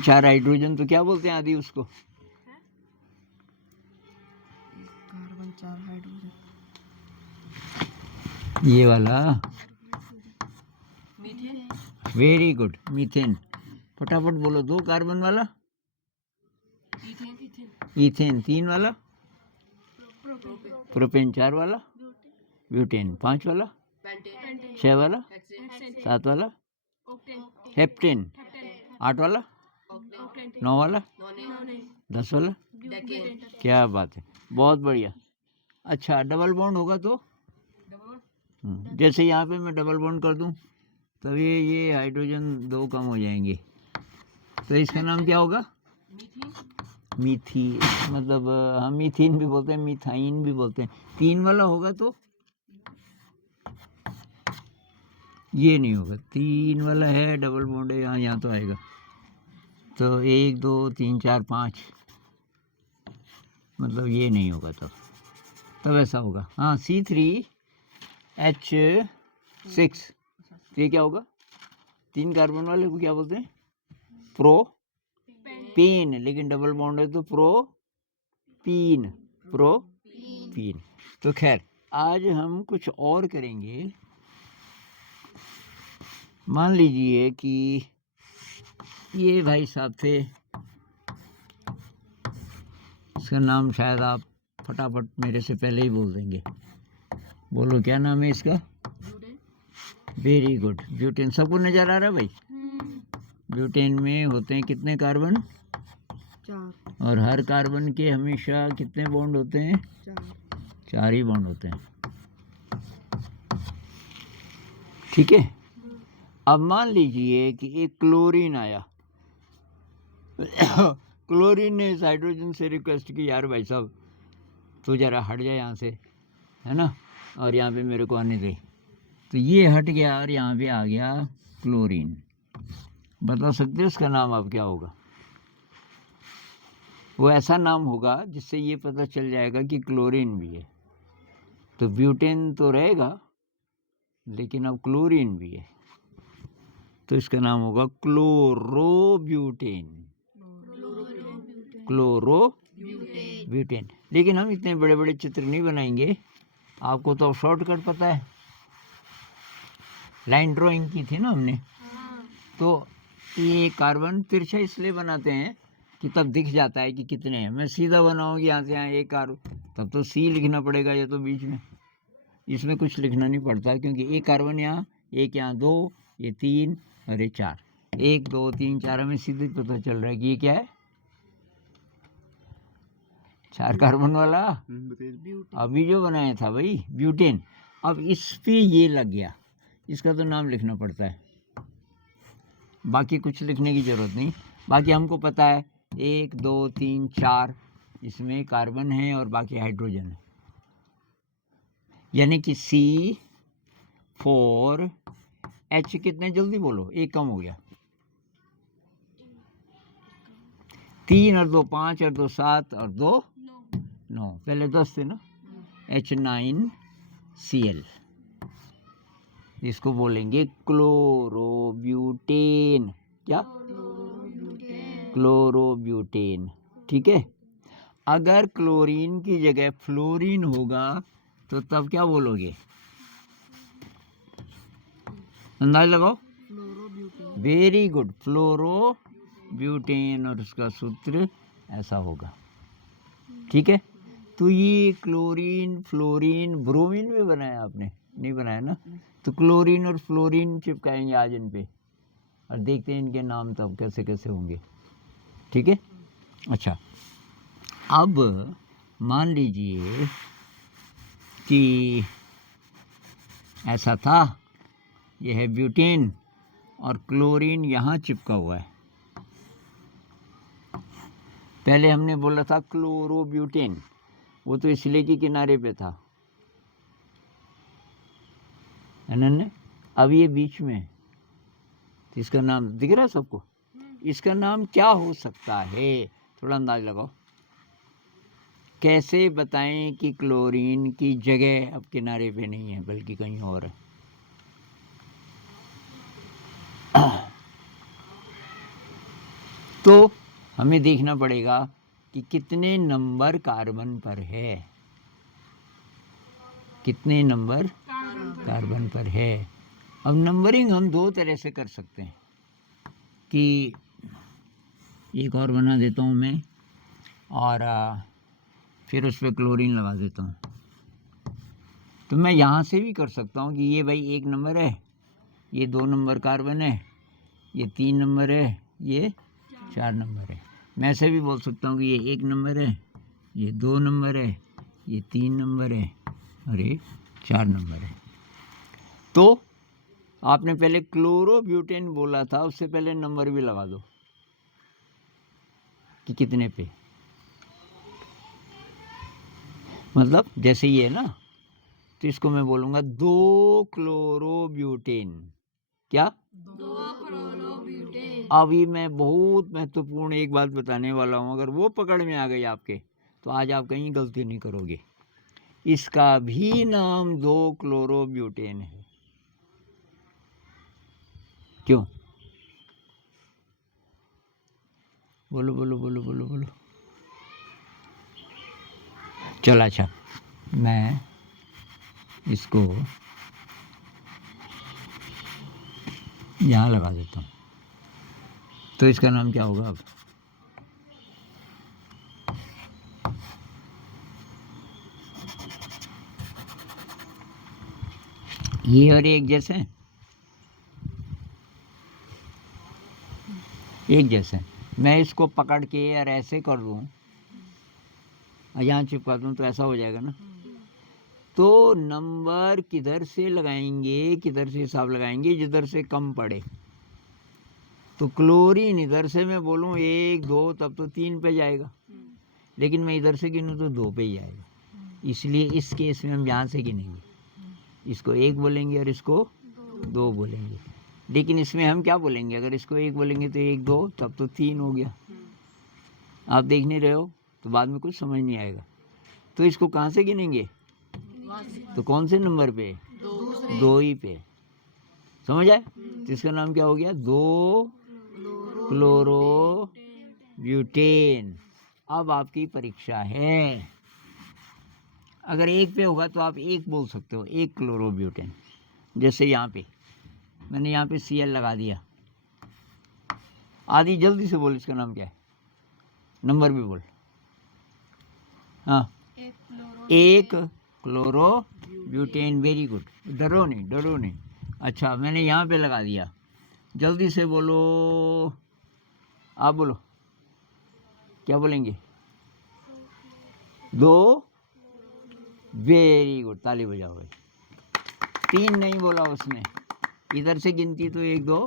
4 hydrogen तो क्या बोलते हैं आदि उसको? Carbon 4 hydrogen. ये वाला मीथेन। Very good, methane. फटाफट बोलो। 2 कार्बन वाला ईथेन, 3 वाला प्रोपेन, 4 वाला ब्यूटेन, 5 वाला 6 वाला 7 वाला हेप्टेन, 8 वाला 9 वाला 10 वाला। क्या बात है, बहुत बढ़िया। अच्छा, डबल बॉन्ड होगा तो जैसे यहाँ पे मैं डबल बॉन्ड कर दूं तब ये हाइड्रोजन 2 कम हो जाएंगे, तो इसका नाम क्या होगा? मीथी, मतलब हम मीथीन भी बोलते हैं, मीथाइन भी बोलते हैं। 3 वाला होगा तो ये नहीं होगा। 3 वाला है, डबल बॉन्ड है, यहाँ तो आएगा। तो 1 2 3 4 5, मतलब ये नहीं होगा तब ऐसा होगा। हाँ, C3H6, ये क्या होगा? 3 कार्बन वाले को क्या बोलते हैं? प्रोपेन, लेकिन डबल बॉन्ड है तो प्रोपीन। तो खैर, आज हम कुछ और करेंगे। मान लीजिए कि ये भाई साहब थे, इसका नाम शायद आप फटाफट मेरे से पहले ही बोल देंगे। बोलो, क्या नाम है इसका? Very good, butane. सबको नजर आ रहा है भाई? ब्यूटेन में होते हैं कितने कार्बन? 4। और हर कार्बन के हमेशा कितने बॉन्ड होते हैं? 4 ही बॉन्ड होते हैं। ठीक है। अब मान लीजिए कि एक क्लोरीन आया। क्लोरीन ने इस हाइड्रोजन से रिक्वेस्ट की, यार भाई साहब तो जरा हट जाए यहाँ से, है ना, और यहाँ पे मेरे को आने दे। तो ये हट गया और यहाँ पे आ गया क्लोरीन। बता सकते हो उसका नाम अब क्या होगा? वो ऐसा नाम होगा जिससे ये पता चल जाएगा कि क्लोरीन भी है। तो ब्यूटेन तो रहेगा, लेकिन अब क्लोरीन भी है, तो इसका नाम होगा क्लोरोब्यूटेन। क्लोरोब्यूटेन। लेकिन हम इतने बड़े बड़े चित्र नहीं बनाएंगे, आपको तो अब शॉर्टकट पता है, लाइन ड्राइंग की थी ना हमने। तो ये कार्बन तिरछा इसलिए बनाते हैं कि तब दिख जाता है कि कितने हैं। मैं सीधा बनाऊंगी यहाँ से यहाँ एक कार्बन, तब तो C लिखना पड़ेगा, ये तो बीच में, इसमें कुछ लिखना नहीं पड़ता, क्योंकि एक कार्बन यहाँ, एक यहाँ 2, ये 3 और ये 4, 1 2 3 4, हमें सीधे पता चल रहा है कि ये क्या है? 4 कार्बन वाला अभी जो बनाया था भाई, ब्यूटेन। अब इस पे ये लग गया, इसका तो नाम लिखना पड़ता है, बाकी कुछ लिखने की जरूरत नहीं। बाकी हमको पता है 1 2 3 4 इसमें कार्बन है और बाकी हाइड्रोजन है, यानी कि C4H कितने, जल्दी बोलो, एक कम हो गया। 3 और 2 5 और 2 7 और 2 9, पहले 10 थे ना। H9Cl, इसको बोलेंगे क्लोरोब्यूटेन। क्या? क्लोरोब्यूटेन। ठीक है। अगर क्लोरीन की जगह फ्लोरीन होगा तो तब क्या बोलोगे? अंदाज लगाओ। वेरी गुड, फ्लोरोब्यूटेन, और उसका सूत्र ऐसा होगा। ठीक है। तो ये क्लोरीन, फ्लोरीन, ब्रोमीन भी बनाया आपने? नहीं बनाया ना। तो क्लोरीन और फ्लोरीन चिपकाएंगे आज इन पे, और देखते हैं इनके नाम तब कैसे कैसे होंगे। ठीक है। अच्छा, अब मान लीजिए कि ऐसा था, यह है ब्यूटेन और क्लोरीन यहाँ चिपका हुआ है। पहले हमने बोला था क्लोरोब्यूटेन, वो तो इसलिए कि किनारे पे था, अनन्य। अब ये बीच में है, तो इसका नाम दिख रहा है सबको? इसका नाम क्या हो सकता है? थोड़ा अंदाज लगाओ। कैसे बताएं कि क्लोरीन की जगह अब किनारे पे नहीं है बल्कि कहीं और है? तो हमें देखना पड़ेगा कि कितने नंबर कार्बन पर है, कितने नंबर कार्बन पर है। अब नंबरिंग हम दो तरह से कर सकते हैं कि एक और बना देता हूँ मैं और फिर उस पर क्लोरीन लगा देता हूँ। तो मैं यहाँ से भी कर सकता हूँ कि ये भाई 1 नंबर है, ये 2 नंबर कार्बन है, ये 3 नंबर है, ये 4 नंबर है। मैं ऐसे भी बोल सकता हूँ कि ये 1 नंबर है, ये 2 नंबर है, ये 3 नंबर है और ये 4 नंबर है। तो आपने पहले क्लोरोब्यूटेन बोला था, उससे पहले नंबर भी लगा दो कि कितने पे। मतलब जैसे ये है ना, तो इसको मैं बोलूँगा 2 क्लोरोब्यूटेन। क्या? 2 क्लोरोब्यूटेन। अभी मैं बहुत महत्वपूर्ण एक बात बताने वाला हूँ, अगर वो पकड़ में आ गई आपके तो आज आप कहीं गलती नहीं करोगे। इसका भी नाम 2 क्लोरोब्यूटेन है। क्यों? बोलो बोलो बोलो बोलो बोलो। चल अच्छा, मैं इसको यहाँ लगा देता हूँ। तो इसका नाम क्या होगा अब? ये और एक जैसे हैं? एक जैसे हैं। मैं इसको पकड़ के और ऐसे कर दूँ और यहाँ चिपका दूँ तो ऐसा हो जाएगा ना। तो नंबर किधर से लगाएंगे, किधर से हिसाब लगाएंगे? जिधर से कम पड़े। तो क्लोरीन इधर से मैं बोलूँ 1 2 तब तो 3 पे जाएगा, लेकिन मैं इधर से गिनूँ तो 2 पे ही आएगा। इसलिए इस केस में हम यहाँ से गिनेंगे, इसको 1 बोलेंगे और इसको 2 बोलेंगे। लेकिन इसमें हम क्या बोलेंगे? अगर इसको 1 बोलेंगे तो 1 2 तब तो 3 हो गया। आप देख नहीं रहे हो तो बाद में कुछ समझ नहीं आएगा। तो इसको कहाँ से गिनेंगे? तो कौन से नंबर पे? 2 ही पे। समझ आए? तो इसका नाम क्या हो गया? 2 क्लोरोब्यूटेन। अब आपकी परीक्षा है। अगर 1 पे होगा तो आप 1 बोल सकते हो, 1 क्लोरोब्यूटेन। जैसे यहाँ पे मैंने यहाँ पे Cl लगा दिया। आदि जल्दी से बोल, इसका नाम क्या है? नंबर भी बोल। हाँ, 1 क्लोरोब्यूटेन। वेरी गुड, डरो नहीं डरो नहीं। अच्छा, मैंने यहाँ पे लगा दिया। जल्दी से बोलो, आप बोलो, क्या बोलेंगे? 2। वेरी गुड, ताली बजाओ भाई। 3 नहीं बोला उसने, इधर से गिनती तो 1 2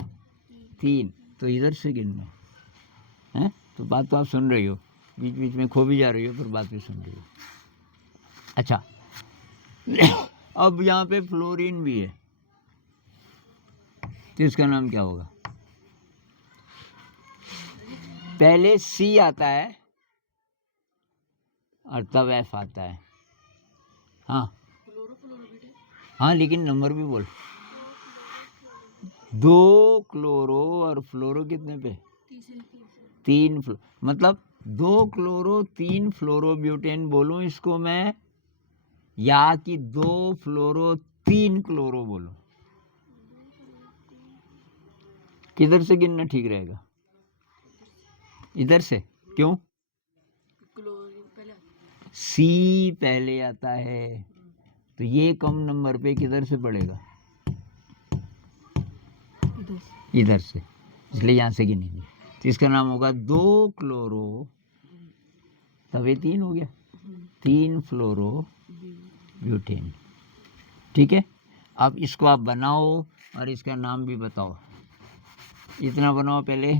3, तो इधर से गिनना है। तो बात तो आप सुन रही हो, बीच बीच में खो भी जा रही हो पर बात भी सुन रही हो। अच्छा अब यहाँ पे फ्लोरीन भी है, तो इसका नाम क्या होगा? पहले C आता है और तब F आता है। हाँ हाँ, लेकिन नंबर भी बोल। 2 क्लोरो और फ्लोरो कितने पे? 3 मतलब 2 क्लोरो 3 फ्लोरोब्यूटेन बोलूं इसको मैं, या कि 2 फ्लोरो 3 क्लोरो बोलूं? किधर से गिनना ठीक रहेगा? इधर से। क्यों? C पहले आता है, तो ये कम नंबर पे किधर से पड़ेगा? इधर से, इसलिए यहाँ से गिनेंगे। तो इसका नाम होगा 2 क्लोरो, तब ये 3 हो गया, 3 फ्लोरो ब्यूटेन। ठीक है, अब इसको आप बनाओ और इसका नाम भी बताओ। इतना बनाओ, पहले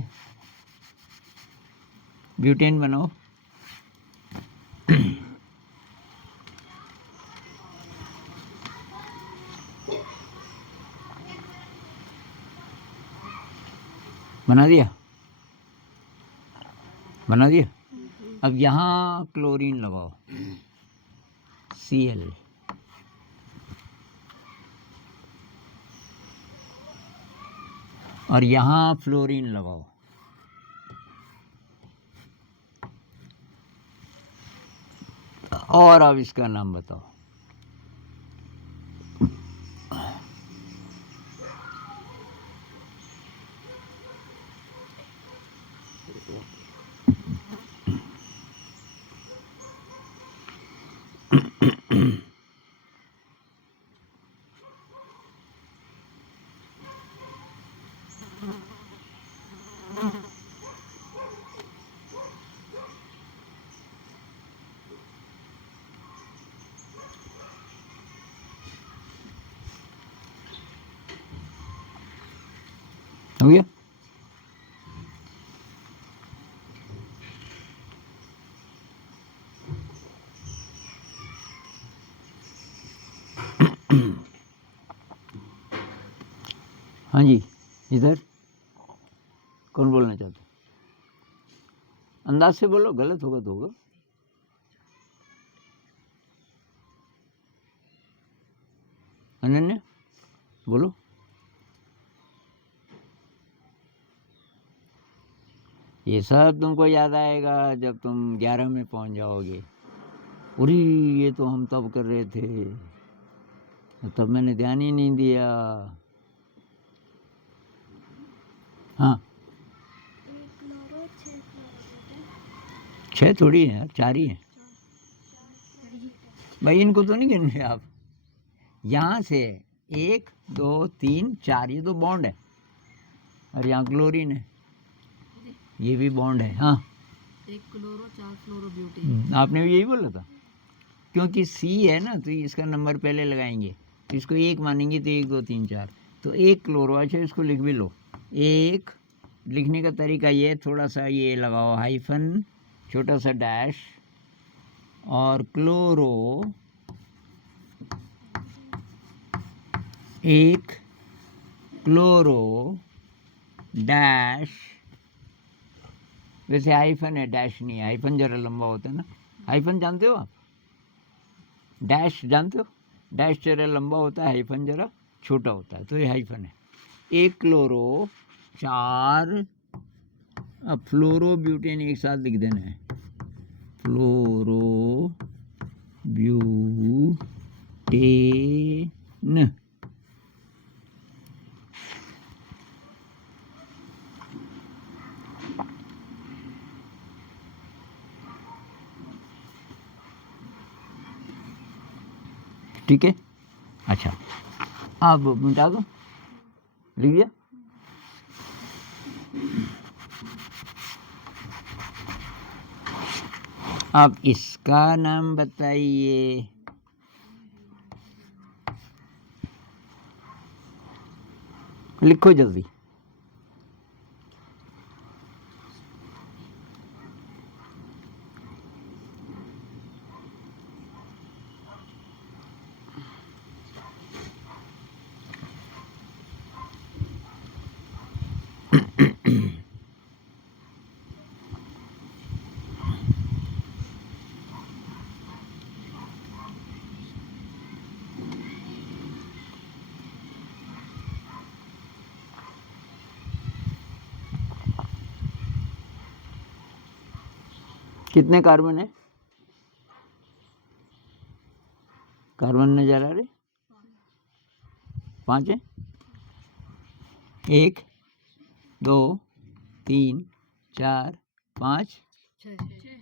ब्यूटेन बनाओ। बना दिया? बना दिया? अब यहाँ क्लोरीन लगाओ, Cl, और यहाँ फ्लोरीन लगाओ, और अब इसका नाम बताओ। हो गया? हाँ जी, इधर कौन बोलना चाहते? अंदाज से बोलो, गलत होगा तो होगा। अनन्या बोलो। ये सब तुमको याद आएगा जब तुम 11 में पहुंच जाओगे। उरी, ये तो हम तब कर रहे थे, तब मैंने ध्यान ही नहीं दिया। हाँ, 6 थोड़ी है यार, 4 ही है भाई। इनको तो नहीं गिन रहे आप। यहाँ से 1 2 3 4, ये तो बॉन्ड है, और यहाँ क्लोरीन है, ये भी बॉन्ड है। हाँ, 1 क्लोरो 4 फ्लोरो ब्यूटेन। आपने भी यही बोला था, क्योंकि सी है ना तो इसका नंबर पहले लगाएंगे, तो इसको 1 मानेंगे तो 1 2 3 4, तो 1 क्लोरो। अच्छा, इसको लिख भी लो। 1 लिखने का तरीका ये, थोड़ा सा ये लगाओ हाइफन, छोटा सा डैश, और क्लोरो 1 क्लोरो डैश। वैसे हाइफन है, डैश नहीं है। हाइफन जरा लंबा होता है ना। हाइफन जानते हो आप? डैश जानते हो? डैश जरा लंबा होता है, हाइफन जरा छोटा होता है, तो ये हाइफन है। 1 क्लोरो 4, अब फ्लोरो ब्यूटेन एक साथ लिख देना है, फ्लोरो ब्यूटेन। ठीक है? अच्छा, अब मिटा दो, लिख दिया। अब इसका नाम बताइए। लिखो जल्दी। कितने कार्बन है? कार्बन नजर आ रहे? 5 है। 1 2 3 4 5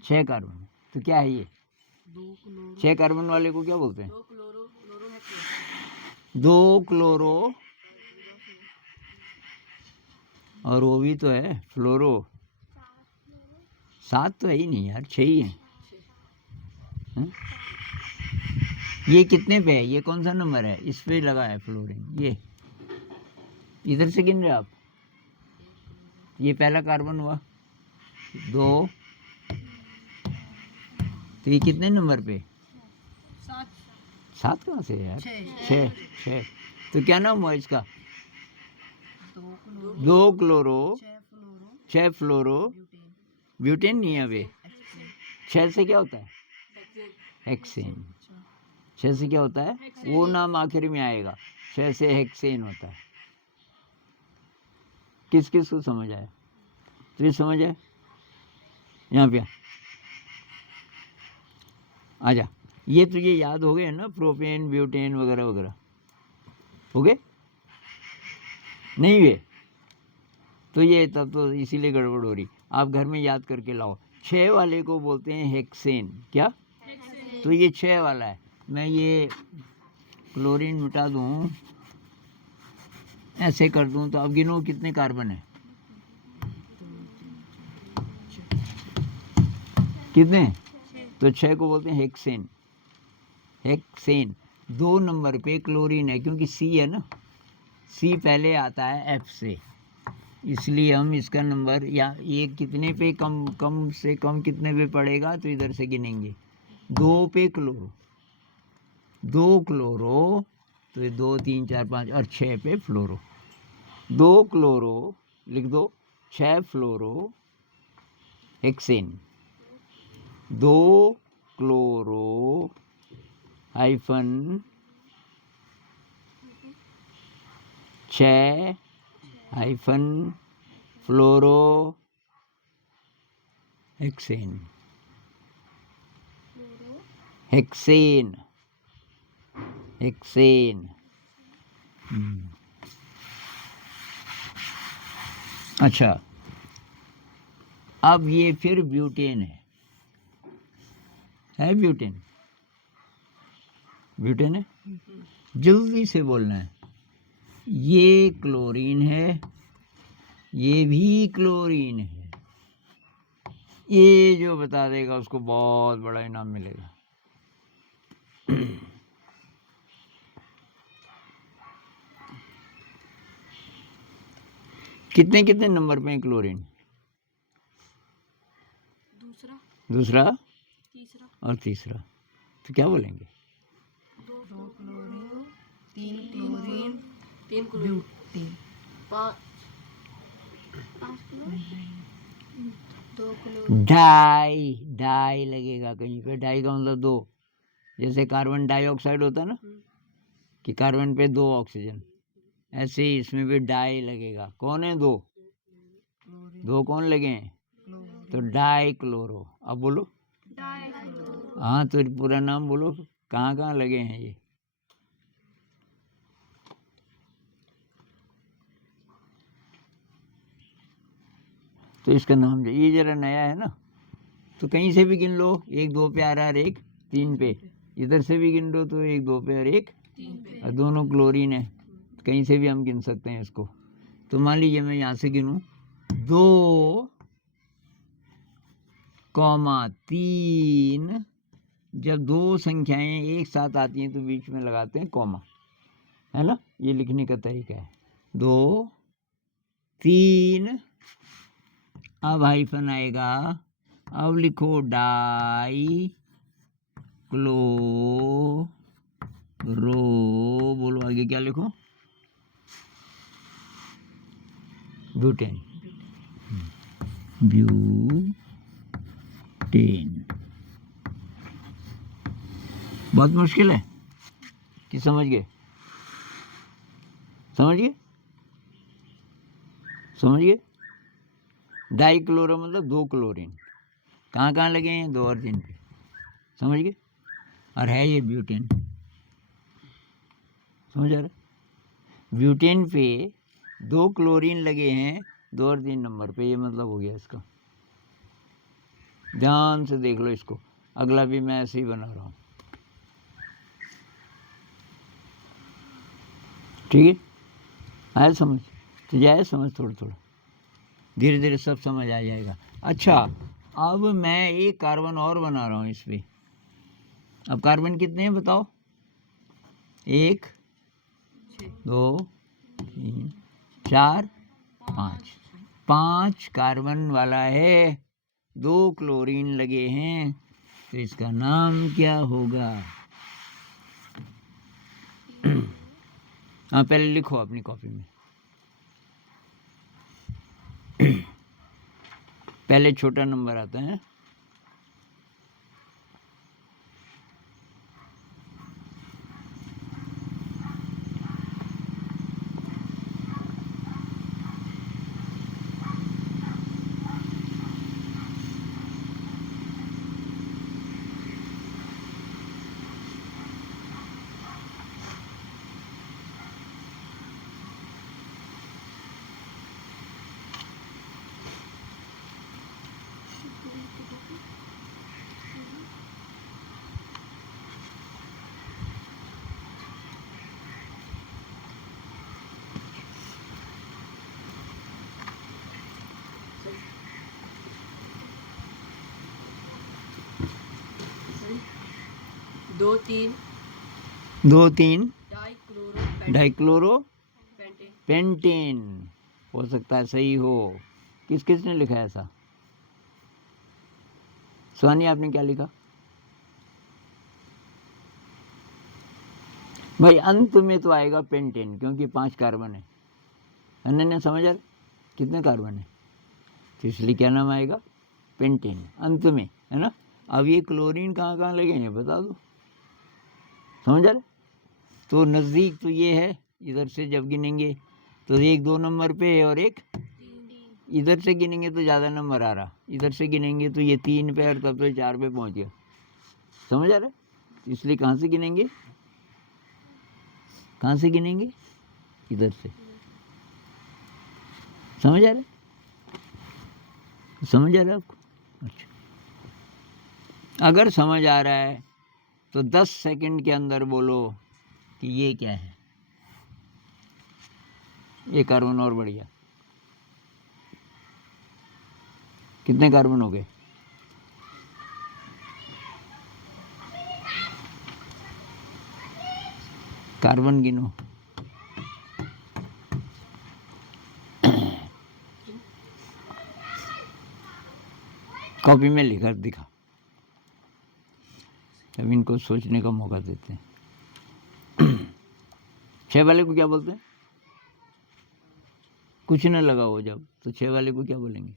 6 कार्बन। तो क्या है ये? 6 कार्बन वाले को क्या बोलते हैं? 2 क्लोरो, और वो भी तो है फ्लोरो। 7 तो है ही नहीं यार, 6 ही है। ये कितने पे है? ये कौन सा नंबर है? इस पे लगा है फ्लोरीन। ये इधर से गिन रहे आप? ये पहला कार्बन हुआ 2, तो ये कितने नंबर पे? 7 कहाँ से यार? 6। तो क्या नाम हुआ इसका? 2 क्लोरो 6 फ्लोरो ब्यूटेन। नहीं है अभी। 6 से क्या होता है? हेक्सेन। 6 से क्या होता है? वो नाम आखिर में आएगा। 6 से हेक्सेन होता है। किस किस को समझ आया? तो ये समझ आया? यहाँ पे आ जा। ये तुझे याद हो गए ना, प्रोपेन ब्यूटेन वगैरह वगैरह, हो गए नहीं हुए? तो ये तब तो इसीलिए गड़बड़ हो रही। आप घर में याद करके लाओ। 6 वाले को बोलते हैं हेक्सेन। क्या? तो ये 6 वाला है। मैं ये क्लोरीन मिटा दूं, ऐसे कर दूं, तो अब गिनो कितने कार्बन है, कितने? तो 6 को बोलते हैं हेक्सेन। हेक्सेन 2 नंबर पे क्लोरीन है, क्योंकि सी है ना, सी पहले आता है एफ से, इसलिए हम इसका नंबर, या ये कितने पे कम से कम कितने पे पड़ेगा, तो इधर से गिनेंगे। 2 पे क्लोरो, 2 क्लोरो, तो ये 2 3 4 5 और 6 पे फ्लोरो। 2 क्लोरो लिख दो, 6 फ्लोरो हेक्सेन। 2 क्लोरो हाइफन 6 हाइफन फ्लोरो हेक्सेन। Hexane, hexane. अच्छा, अब ये फिर ब्यूटेन है ब्यूटेन, ब्यूटेन है। जल्दी से बोलना है। ये क्लोरीन है, ये भी क्लोरीन है। ये जो बता देगा उसको बहुत बड़ा इनाम मिलेगा। कितने कितने नंबर पे है क्लोरीन? दूसरा, दूसरा तीसरा और तीसरा। तो क्या बोलेंगे? 2 chlorine, 3 chlorine, 3 butane, 5 chlorine, 2 chlorine. Di, di लगेगा कहीं पे। डाई का मतलब 2, जैसे कार्बन डाइऑक्साइड होता है ना, कि कार्बन पे 2 ऑक्सीजन, ऐसे ही इसमें भी डाई लगेगा। कौन है 2? 2 कौन लगे हैं? तो डाई क्लोरो। अब बोलो, हाँ, तो पूरा नाम बोलो, कहाँ कहाँ लगे हैं ये? तो इसका नाम, ये जरा नया है ना, तो कहीं से भी गिन लो। 1 2 पे आ रहा है, 1 3 पे, इधर से भी गिन लो तो 1 2 पे और 1 3 पे, और दोनों क्लोरीन है। कहीं से भी हम गिन सकते हैं इसको। तो मान लीजिए मैं यहाँ से गिनूँ 2, 3, जब 2 संख्याएं एक साथ आती हैं तो बीच में लगाते हैं कॉमा, है ना, ये लिखने का तरीका है। 2 3, अब हाइफन आएगा, अब लिखो डाई क्लोरो, बोलो आगे क्या लिखो? Butane, butane. बहुत मुश्किल है कि समझ गए? समझ गए? समझ गए? डाई क्लोरो मतलब 2 क्लोरीन, कहाँ कहाँ लगे हैं? 2 और 3 पे। समझ गए? और है ये ब्यूटेन। समझ आ रहा? ब्यूटेन पे 2 क्लोरीन लगे हैं 2 और 3 नंबर पे, ये मतलब हो गया इसका। ध्यान से देख लो इसको, अगला भी मैं ऐसे ही बना रहा हूँ। ठीक है, आया समझ? तो जाए समझ, थोड़ा थोड़ा धीरे धीरे सब समझ आ जाएगा। अच्छा, अब मैं एक कार्बन और बना रहा हूँ इस पे। अब कार्बन कितने हैं बताओ? 1 2 3 4 5, 5 कार्बन वाला है, 2 क्लोरीन लगे हैं, तो इसका नाम क्या होगा? हाँ, पहले लिखो अपनी कॉपी में। पहले छोटा नंबर आता है। दो तीन दो तीन डाइक्लोरो डाइक्लोरो पेंटेन पेंटेन हो सकता है सही हो। किसने लिखा है ऐसा? सुहानी आपने क्या लिखा? भाई अंत में तो आएगा पेंटेन क्योंकि 5 कार्बन है। अनन्या समझ आ रहा कितने कार्बन है? तो इसलिए क्या नाम आएगा? पेंटेन अंत में, है ना। अब ये क्लोरीन कहाँ कहाँ लगेंगे बता दो, समझ आ रहा? तो नज़दीक तो ये है, इधर से जब गिनेंगे तो एक 2 नंबर पे है और एक इधर से गिनेंगे तो ज़्यादा नंबर आ रहा, इधर से गिनेंगे तो ये 3 पे और तब तो 4 पे पहुँच गया। समझ आ रहा है? इसलिए कहाँ से गिनेंगे? कहाँ से गिनेंगे? इधर से। समझ आ रहा है? समझ आ रहा है आपको? अच्छा, अगर समझ आ रहा है तो 10 सेकंड के अंदर बोलो कि ये क्या है। ये कार्बन और बढ़ गया। कितने कार्बन हो गए? कार्बन गिनो। कॉपी में लिखकर दिखा, अब इनको सोचने का मौका देते हैं। 6 वाले को क्या बोलते हैं? कुछ न लगा हो जब तो 6 वाले को क्या बोलेंगे?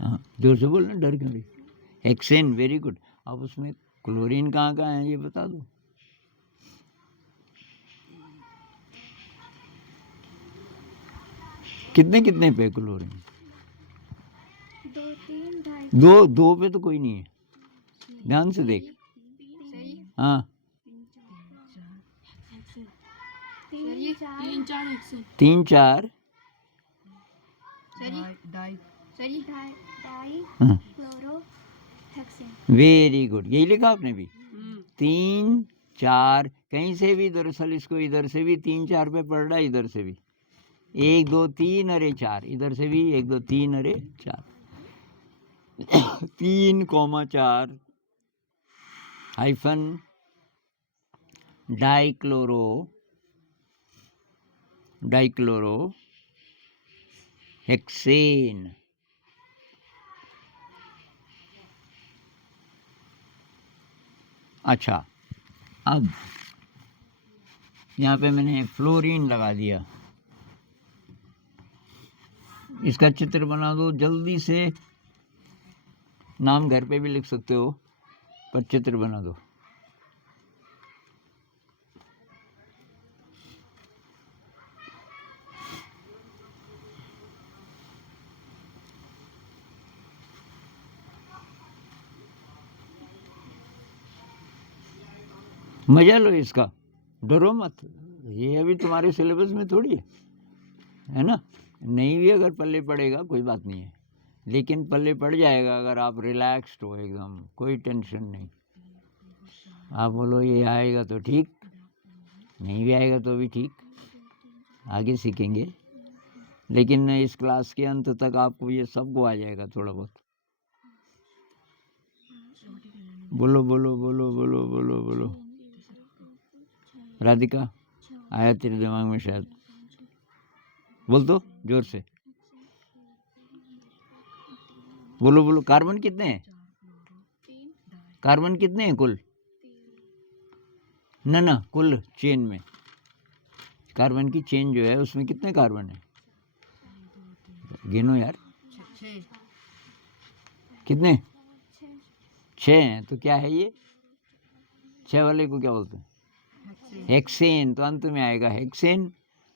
हाँ जोर से बोलना, डर क्यों रही? Hexane, very good. अब उसमें क्लोरीन कहाँ कहाँ है ये बता दो। कितने कितने पे क्लोरीन? 2 पे तो कोई नहीं है, ध्यान से देख। हाँ 3 4 वेरी गुड, यही लिखा आपने भी। 3 4 कहीं से भी, दरअसल इसको इधर से भी 3 4 पे पड़ रहा है, इधर से भी 1 2 3 अरे 4, इधर से भी 1 2 3 अरे 4 3,4 हाइफन डाइक्लोरो हेक्सेन। अच्छा, अब यहाँ पे मैंने फ्लोरीन लगा दिया, इसका चित्र बना दो जल्दी से। नाम घर पे भी लिख सकते हो पर चित्र बना दो। मजा लो इसका, डरो मत, ये अभी तुम्हारे सिलेबस में थोड़ी है ना। नहीं भी अगर पल्ले पड़ेगा कोई बात नहीं है, लेकिन पल्ले पड़ जाएगा अगर आप रिलैक्स्ड हो एकदम, कोई टेंशन नहीं। आप बोलो ये आएगा तो ठीक, नहीं भी आएगा तो भी ठीक, आगे सीखेंगे। लेकिन इस क्लास के अंत तक आपको ये सबको आ जाएगा थोड़ा बहुत। बोलो बोलो बोलो बोलो बोलो बोलो। राधिका आया तेरे दिमाग में शायद, बोल दो जोर से, बोलो बोलो। कार्बन कितने हैं? कार्बन कितने हैं कुल? ना कुल चेन में, कार्बन की चेन जो है उसमें कितने कार्बन है? गिनो यार, कितने? 6 हैं। तो क्या है ये? 6 वाले को क्या बोलते हैं? हेक्सेन। तो अंत में आएगा हेक्सेन।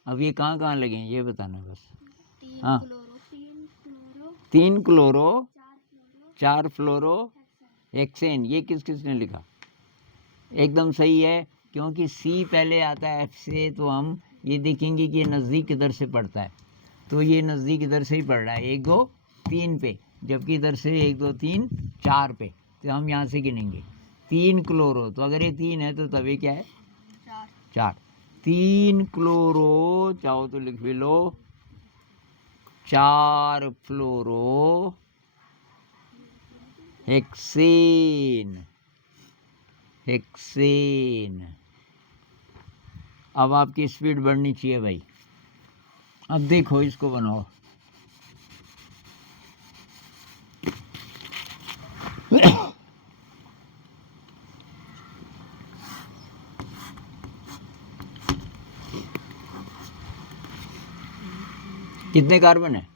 अब ये कहाँ कहाँ लगे ये बताना बस। हाँ 3 क्लोरो 4 फ्लोरो हेक्सेन। ये किसने लिखा? एकदम सही है, क्योंकि सी पहले आता है एफ से, तो हम ये देखेंगे कि ये नज़दीक किधर से पड़ता है, तो ये नज़दीक इधर से ही पड़ रहा है 1 2 3 पे, जबकि इधर से 1 2 3 4 पे, तो हम यहाँ से गिनेंगे 3 क्लोरो। तो अगर ये 3 है तो तब ये क्या है? 4। 3 क्लोरो, चाहो तो लिख भी लो, 4 फ्लोरो हेक्सेन। हेक्सेन। अब आपकी स्पीड बढ़नी चाहिए भाई। अब देखो इसको बनाओ। कितने कार्बन है?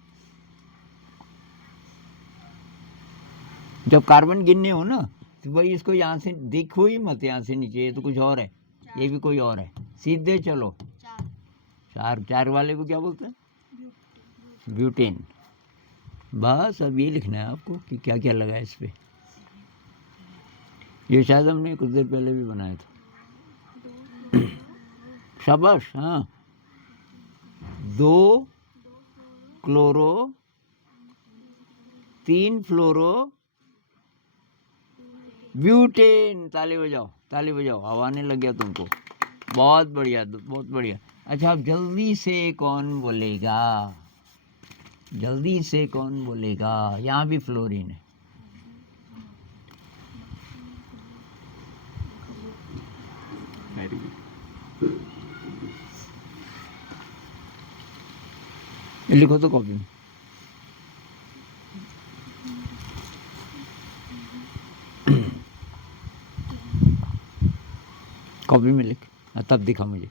जब कार्बन गिनने हो ना तो भाई इसको यहाँ से देखो ही मत, यहाँ से नीचे। ये तो कुछ और है, ये भी कोई और है। सीधे चलो। चार। चार वाले को क्या बोलते हैं? ब्यूटेन। बस अब ये लिखना है आपको कि क्या क्या लगा है इस पे। ये शायद हमने कुछ देर पहले भी बनाया था। शाबाश। हाँ, 2 क्लोरो, 3 फ्लोरो ब्यूटेन। ताली बजाओ, ताली बजाओ। अब आने लग गया तुमको। बहुत बढ़िया, बहुत बढ़िया। अच्छा, अब जल्दी से कौन बोलेगा? जल्दी से कौन बोलेगा? यहाँ भी फ्लोरीन है। लिखो तो कॉपी में। कॉपी में लिख, तब दिखा मुझे,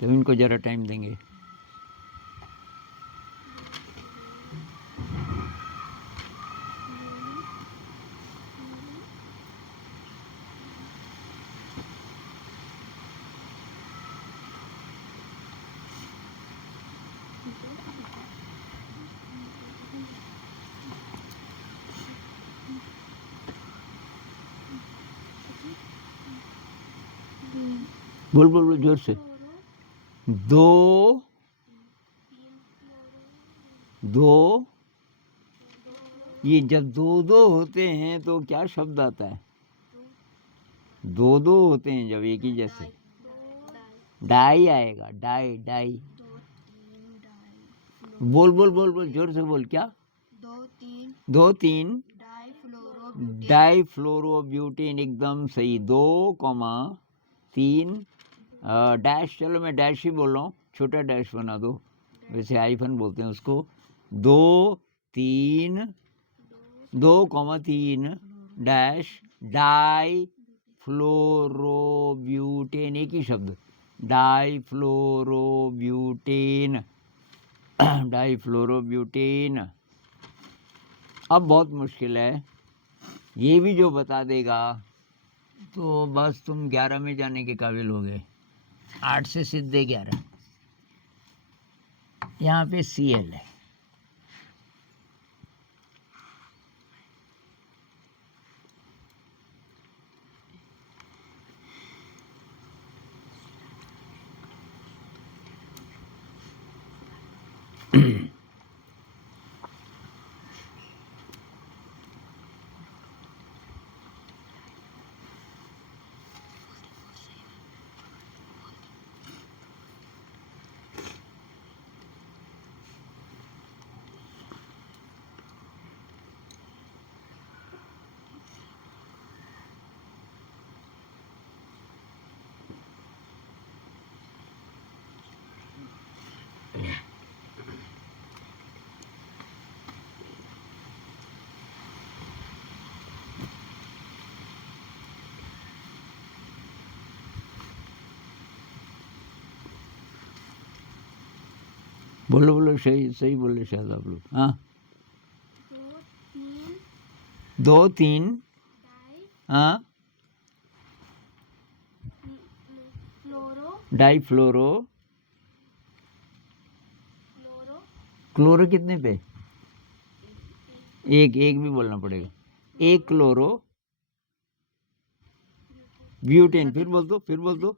तब इनको ज़रा टाइम देंगे। बोल बोल बोल जोर से। 2 2। ये जब 2 होते हैं तो क्या शब्द आता है? 2 होते हैं जब एक ही जैसे। डाई आएगा, डाई डाई। बोल बोल बोल बोल जोर से बोल। क्या? 2 3 डाई फ्लोरोब्यूटेन। एकदम सही। 2 3 डैश। चलो मैं डैश ही बोल रहा हूँ, छोटा डैश बना दो, वैसे आईफन बोलते हैं उसको। 2 3 डैश डाई फ्लोरोब्यूटेन। एक ही शब्द, डाई फ्लोरोब्यूटेन। Die fluorobutane. अब बहुत मुश्किल है, ये भी जो बता देगा तो बस तुम 11 में जाने के काबिल हो गए। 8 से सीधे 11। यहाँ पे Cl है। बोलो बोलो, सही सही बोले शायद आप लोग। हाँ, 2 3 हाँ, डाई फ्लोरो। क्लोरो कितने पे? एक भी बोलना पड़ेगा। 1 क्लोरो ब्यूटेन। फिर बोल दो, फिर बोल दो।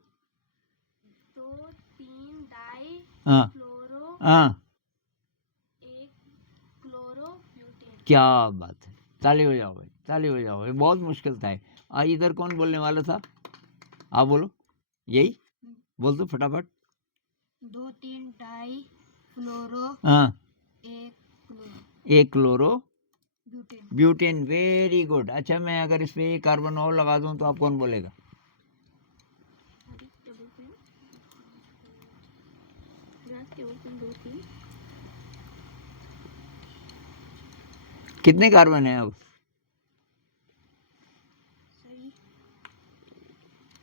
2 3 डाई हाँ फ्लोरो हाँ, 1 क्लोरो ब्यूटेन। क्या बात है। ताली हो जाओ भाई, ताली हो जाओ भाई। बहुत मुश्किल था। इधर कौन बोलने वाला था? आप बोलो, यही बोल दो फटाफट। 2 3 डाई फ्लोरो हाँ, 1 chloro butane. Butane. Very good. अच्छा, मैं अगर इस पे एक कार्बन और लगा दूं तो आप कौन बोलेगा? कितने कार्बन है अब? सही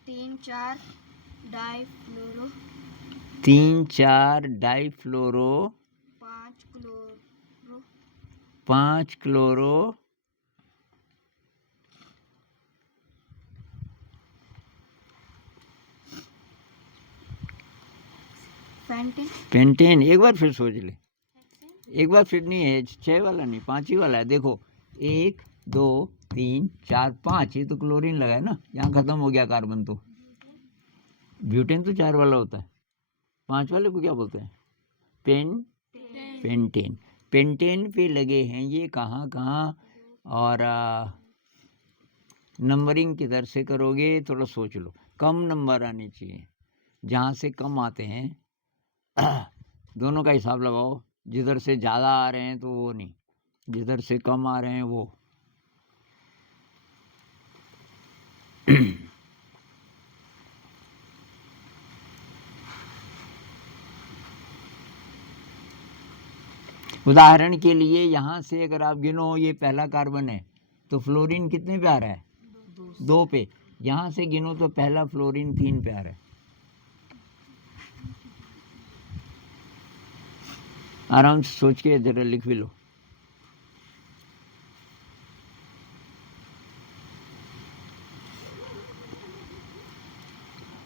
3 4 डाई फ्लोरो 3 4 डाई फ्लोरो 5 क्लोरो 5 क्लोरो पेंटेन पेंटेन। एक बार फिर सोच ले, एक बार फिर नहीं है, 6 वाला नहीं 5 ही वाला है। देखो 1 2 3 4 5, ये तो क्लोरीन लगा है ना, यहाँ खत्म हो गया कार्बन। तो ब्यूटेन तो 4 वाला होता है, 5 वाले को क्या बोलते हैं? पेंटेन। पेंटेन पे लगे हैं ये कहाँ कहाँ, और नंबरिंग किधर से करोगे थोड़ा सोच लो। कम नंबर आने चाहिए, जहाँ से कम आते हैं दोनों का हिसाब लगाओ। जिधर से ज़्यादा आ रहे हैं तो वो नहीं, जिधर से कम आ रहे हैं वो। उदाहरण के लिए यहाँ से अगर आप गिनो, ये पहला कार्बन है तो फ्लोरीन कितने पे आ रहा है? 2 पे। यहाँ से गिनो तो पहला फ्लोरीन 3 पे आ रहा है। आराम से सोच के जरा लिख भी लो।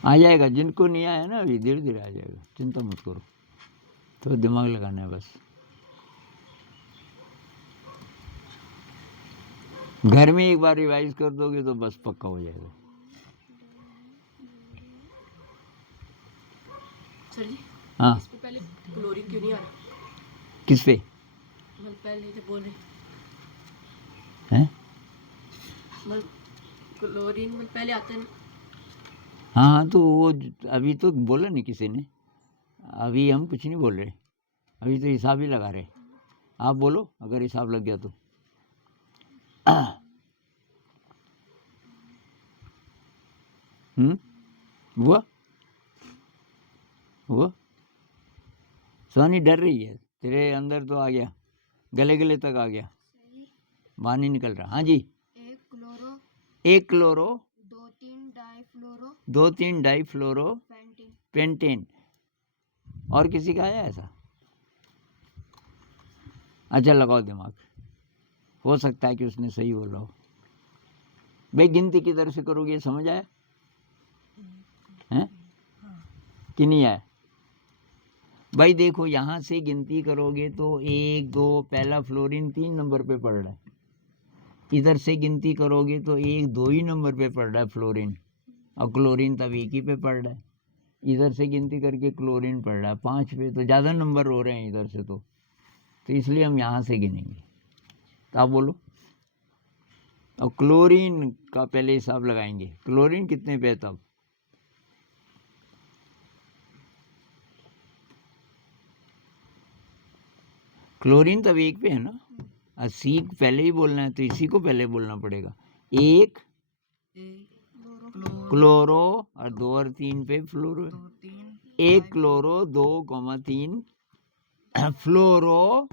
आ जाएगा, जिनको नहीं आया ना अभी धीरे धीरे आ जाएगा, चिंता मत करो, तो दिमाग लगाना है बस। घर में एक बार रिवाइज कर दोगे तो बस पक्का हो जाएगा। सर जी, हाँ, इस पे पहले क्लोरीन क्यों नहीं आ रहा? किस पे मतलब पहले जब बोल रहे हैं? मतलब क्लोरीन मतलब पहले आते हैं ना। हाँ, तो वो अभी तो बोला नहीं किसी ने, अभी हम कुछ नहीं बोल रहे, अभी तो हिसाब ही लगा रहे। आप बोलो अगर हिसाब लग गया तो। हुआ हुआ। सोनी डर रही है, तेरे अंदर तो आ गया, गले गले तक आ गया, सही बाहर नहीं निकल रहा। हाँ जी। 1 क्लोरो 1 क्लोरो 2 3 डाई फ्लोरो 2 3 डाई फ्लोरो पेंटेन पेंटेन। और किसी का आया ऐसा? अच्छा लगाओ दिमाग, हो सकता है कि उसने सही बोला हो। भाई गिनती किधर से करोगे, समझ आया है कि नहीं आया? भाई देखो यहाँ से गिनती करोगे तो 1 2, पहला फ्लोरीन 3 नंबर पे पड़ रहा है। इधर से गिनती करोगे तो 1 2 ही नंबर पे पड़ रहा है फ्लोरीन, और क्लोरीन तब 1 ही पे पड़ रहा है। इधर से गिनती करके क्लोरीन पड़ रहा है 5 पे, तो ज़्यादा नंबर हो रहे हैं इधर से, तो इसलिए हम यहाँ से गिनेंगे। तो आप बोलो, और क्लोरीन का पहले हिसाब लगाएंगे, क्लोरीन कितने पे है तब? क्लोरीन तब 1 पे है ना, और सी पहले ही बोलना है तो इसी को पहले बोलना पड़ेगा। 1 क्लोरो और 2 और 3 पे फ्लोरो, 1 क्लोरो 2 3 फ्लोरो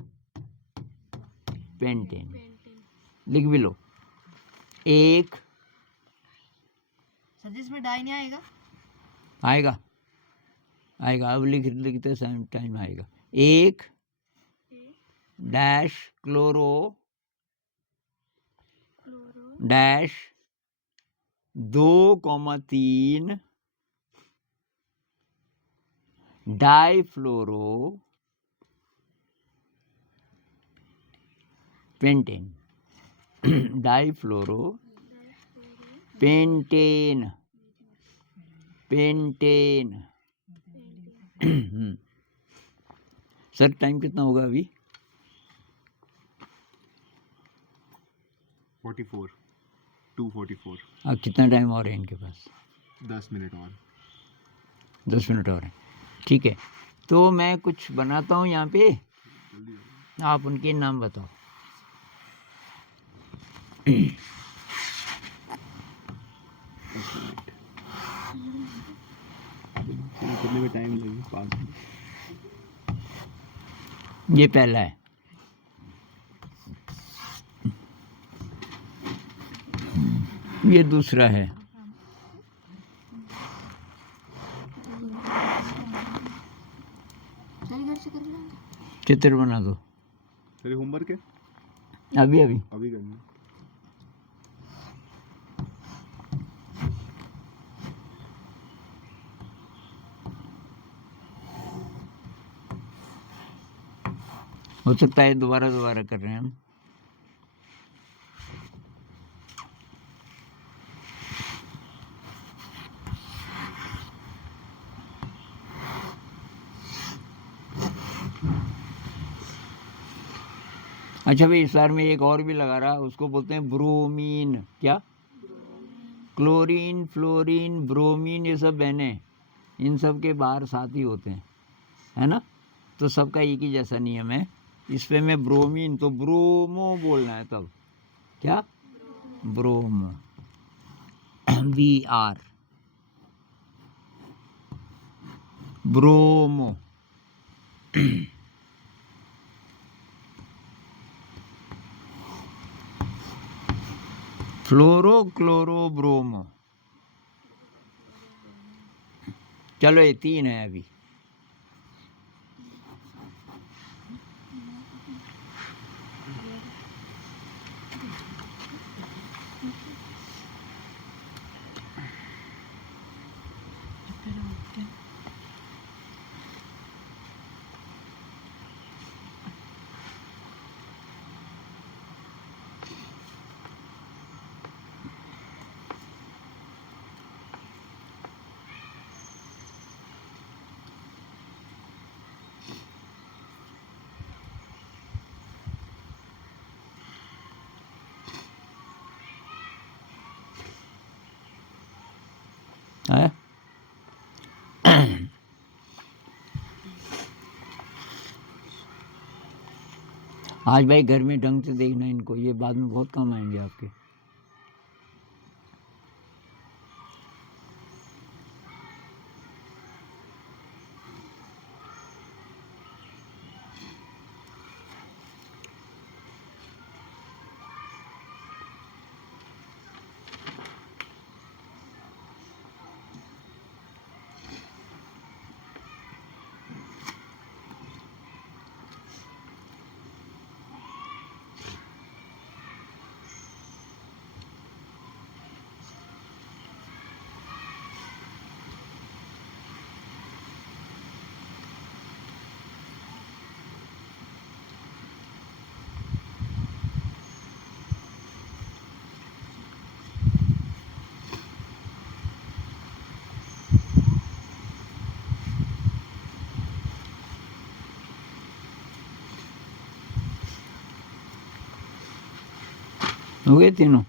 पेंटेन। लिख भी लो। 1 सर इसमें डाई नहीं आएगा? आएगा आएगा, अब लिखते टाइम आएगा। 1 डैश क्लोरो डैश 2 3 डाई फ्लोरो पेंटेन। डाई फ्लोरो पेंटेन पेंटेन। सर टाइम कितना होगा अभी? 44 2:44। अब कितना टाइम और है इनके पास? 10 मिनट और। 10 मिनट और है, ठीक है। तो मैं कुछ बनाता हूँ यहाँ पे, आप उनके नाम बताओ। कितने में टाइम लगेगा? 5 मिनट। ये पहला है, ये दूसरा है। चल घर से कर लेंगे। चित्र बना दो तेरे होमवर्क है अभी अभी। अभी करना हो सकता है दोबारा दोबारा कर रहे हैं हम। अच्छा भाई, इस बार में एक और भी लगा रहा, उसको बोलते हैं ब्रोमीन। क्या? क्लोरीन, फ्लोरीन, ब्रोमीन, ये सब बहने, इन सब के बाहर साथ ही होते हैं, है ना? तो सबका एक ही जैसा नियम है। इस पे में ब्रोमीन तो ब्रोमो बोलना है तब। क्या? Bromo, BR, bromo. Fluoro, chloro, bromo. चलो ये 3 है अभी। है? आज भाई घर में ढंग से देखना इनको, ये बाद में बहुत काम आएंगे आपके। हो गए तीनों?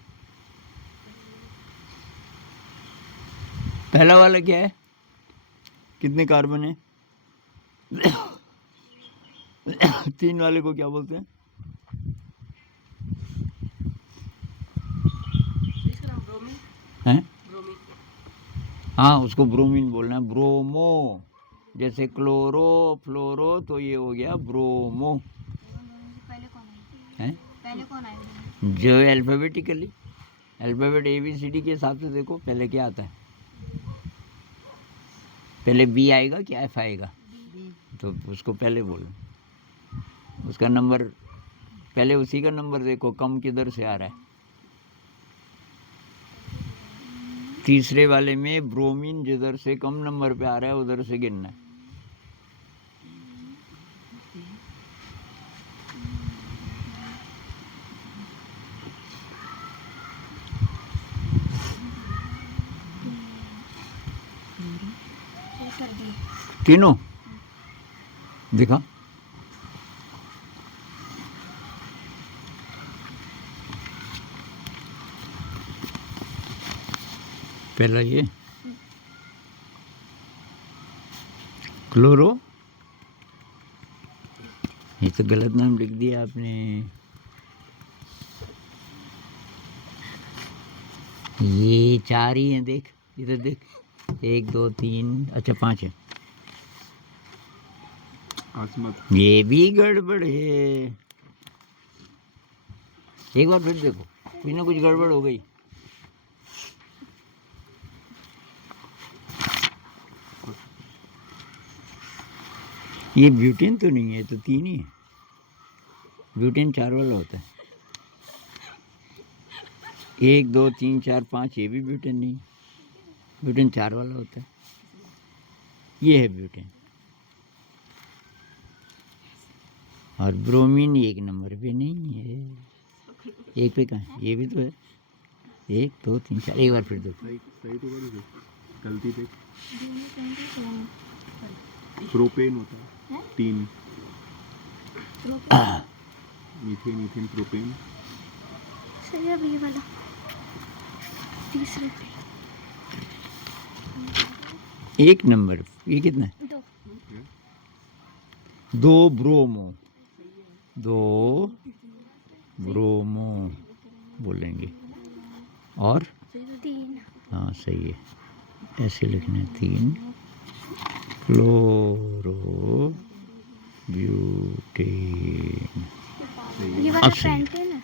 पहला वाला क्या है? कितने कार्बन है? 3 वाले को क्या बोलते हैं? इसका नाम ब्रोमीन। हैं? ब्रोमीन। हाँ, उसको ब्रोमीन बोलना है। ब्रोमो, जैसे क्लोरो, फ्लोरो, तो ये हो गया ब्रोमो। पहले कौन आएगा? हैं? पहले कौन आएगा? जो अल्फाबेटिकली, अल्फाबेट ABCD के हिसाब से देखो, पहले क्या आता है? पहले B आएगा कि F आएगा? तो उसको पहले बोलो। उसका नंबर पहले, उसी का नंबर देखो कम किधर से आ रहा है। तीसरे वाले में ब्रोमीन जिधर से कम नंबर पे आ रहा है उधर से गिनना है। कर दिए। तीनों देखा? पहला ये क्लोरो, ये तो गलत नाम लिख दिया आपने। ये 4 ही हैं, देख इधर देख, 1 2 3, अच्छा 5 है। आसमत ये भी गड़बड़ है। एक बार फिर देखो, कुछ ना कुछ गड़बड़ हो गई। ये ब्यूटेन तो नहीं है, तो 3 ही है। ब्यूटेन 4 वाला होता है। 1 2 3 4 5 ये भी ब्यूटेन नहीं है। ब्यूटेन 4 वाला होता है। ये है ब्यूटेन। और ब्रोमीन 1 नंबर पे नहीं है। 1 पे कहाँ है? ये भी तो है। 1 2 3 4 एक बार फिर देखो। सही सही तो करो फिर। गलती थे। प्रोपेन होता है 3। Methane ethane propane. सही है ये वाला तीसरे पे 1 नंबर ये कितना है? 2 ब्रोमो। 2 ब्रोमो बोलेंगे। और 3 हाँ सही है, ऐसे लिखना है। 3 क्लोरो ब्यूटेन। ये वाला अब सही है। पेंटेन है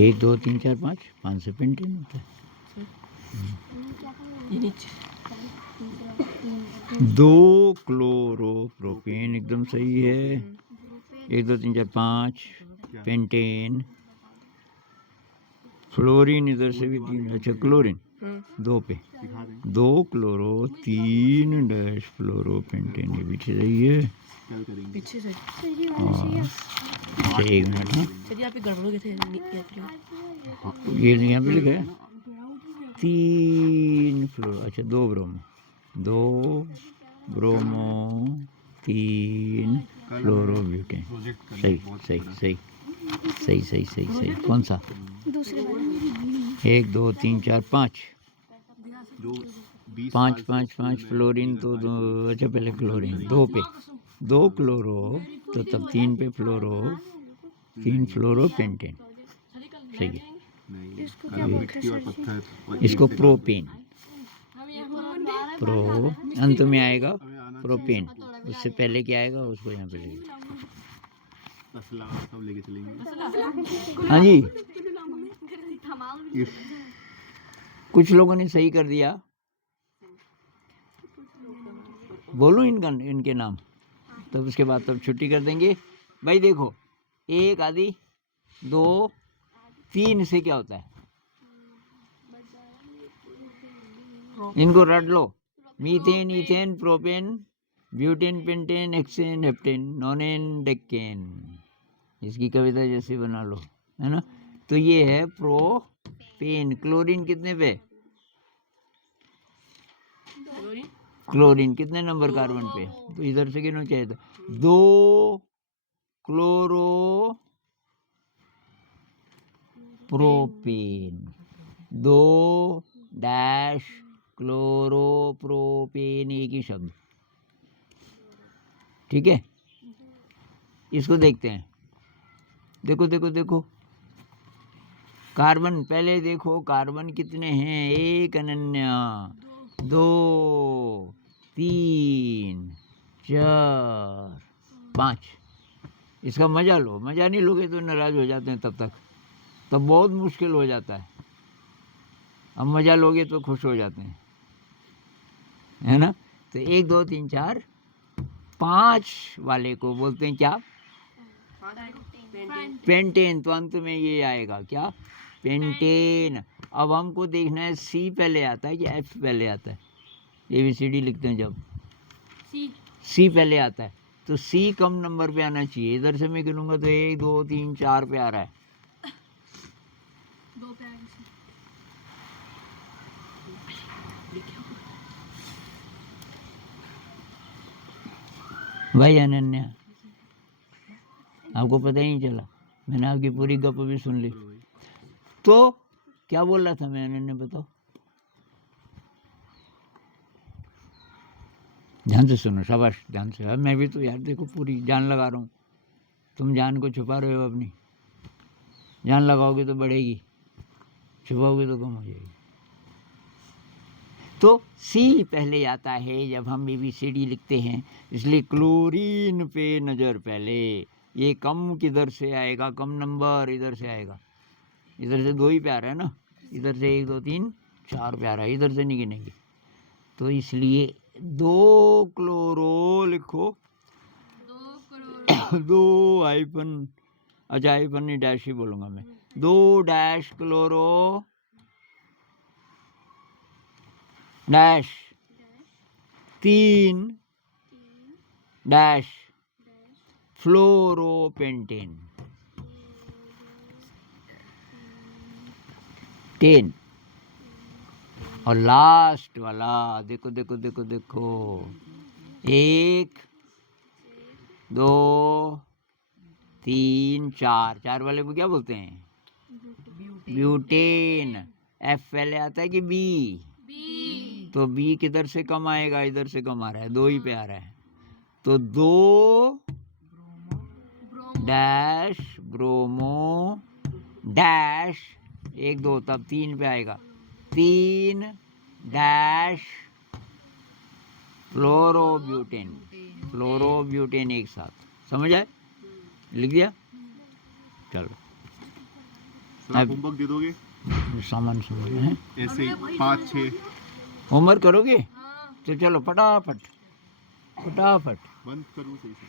1 2 3 4 5 से पेंटेन होता है। ये नीचे 2 क्लोरो प्रोपेन एकदम सही है। 1 2 3 4 5 पेंटेन। फ्लोरीन इधर से भी 3। अच्छा क्लोरीन 2 पे। दिखा दें 2 क्लोरो 3 डैश फ्लोरो पेंटेन। ये भी सही है। कल करेंगे। पीछे से। सही वाला सही है अच्छा 1 मिनट। हाँ चलिए आप ही गड़बड़ हो गए थे यहाँ पे। ये यहाँ पे लिखा है 3 फ्लोरो। अच्छा 2 ब्रोमो। 2 ब्रोमो 3 फ्लोरो ब्यूटेन। प्रोजेक्ट करना सही बहुत सही बड़ा। सही सही सही सही सही। कौन सा? दूसरे वाला 1 2 3 4 5 जो 20 5 साल से 5 स्कूल 5 में फ्लोरीन तो 2। अच्छा पहले क्लोरीन 2 पे। 2 क्लोरो तो तब 3 पे फ्लोरो 3 फ्लोरो पेंटेन। सही है। नहीं इसको कल क्या बोलते मिट्टी हैं और सर जी? पत्थर और इसको ईंट से प्रोपेन। प्रो अंत में आएगा हमें आना प्रोपेन। उससे पहले क्या आएगा उसको यहाँ पे लिखिए। तसला सब लेके चलेंगे। हाँ जी, इस कुछ लोगों ने सही कर दिया। बोलो इनके नाम, तब उसके बाद तब छुट्टी कर देंगे। भाई देखो 1 आदि 2 3 से क्या होता है? इनको रट लो। Methane ethane propane butane pentane hexane heptane nonane decane. इसकी कविता जैसे बना लो, है ना। तो ये है प्रोपेन। क्लोरीन कितने पे? क्लोरीन कितने नंबर कार्बन पे? तो इधर से गिनो चाहिए था। 2 chloro propane. 2 dash chloro propane. एक ही शब्द। ठीक है, इसको देखते हैं। देखो देखो देखो कार्बन पहले देखो। कार्बन कितने हैं? 1 अनन्य 2 3 4 5। इसका मजा लो। मजा नहीं लोगे तो नाराज हो जाते हैं। तब बहुत मुश्किल हो जाता है। अब मजा लोगे तो खुश हो जाते हैं, है ना। तो 1 2 3 4 5 वाले को बोलते हैं क्या? पेंटेन। तो अंत में ये आएगा क्या? पेंटेन। अब हमको देखना है सी पहले आता है कि एफ पहले आता है। ABCD लिखते हैं जब सी पहले आता है तो सी कम नंबर पे आना चाहिए। इधर से मैं गिनूंगा तो 1 2 3 4 पे आ रहा है। 2 पे आएगा सर। भाई अनन्या, आपको पता ही नहीं चला। मैंने आपकी पूरी गप भी सुन ली। तो क्या बोल रहा था मैं? अनन्या बताओ। ध्यान से सुनो, शाबाश, ध्यान से। अब मैं भी तो यार देखो पूरी जान लगा रहा हूँ। तुम जान को छुपा रहे हो अपनी। जान लगाओगे तो बढ़ेगी, छुपाओगे तो कम हो जाएगी। तो सी पहले आता है जब हम ABCD लिखते हैं, इसलिए क्लोरीन पे नज़र पहले। ये कम किधर से आएगा? कम नंबर इधर से आएगा। इधर से 2 ही पे आ रहा है ना। इधर से 1 2 3 4 पे आ रहा है। इधर से नहीं गिनेंगे। तो इसलिए 2 क्लोरो लिखो दो हाइफन, अच्छा हाइफन नहीं डैश ही बोलूंगा मैं, 2 डैश क्लोरो डैश 3 डैश फ्लोरोपेंटेन 10। और लास्ट वाला देखो देखो देखो देखो, 1 2 3 4, 4 वाले को क्या बोलते हैं? ब्यूटेन। एफ पहले आता है कि बी? तो बी किधर से कम आएगा? इधर से कम आ रहा है, 2 ही पे आ रहा है, तो 2 डैश ब्रोमो डैश 1 2, तब 3 पे आएगा, 3 डैश फ्लोरोब्यूटेन, फ्लोरोब्यूटेन एक साथ, समझ आए? लिख दिया? चलो सर आप होमवर्क दे दोगे सामान समझ है, ऐसे 5 6 होमवर्क करोगे? तो चलो फटाफट फटाफट। बंद करूँ सही से।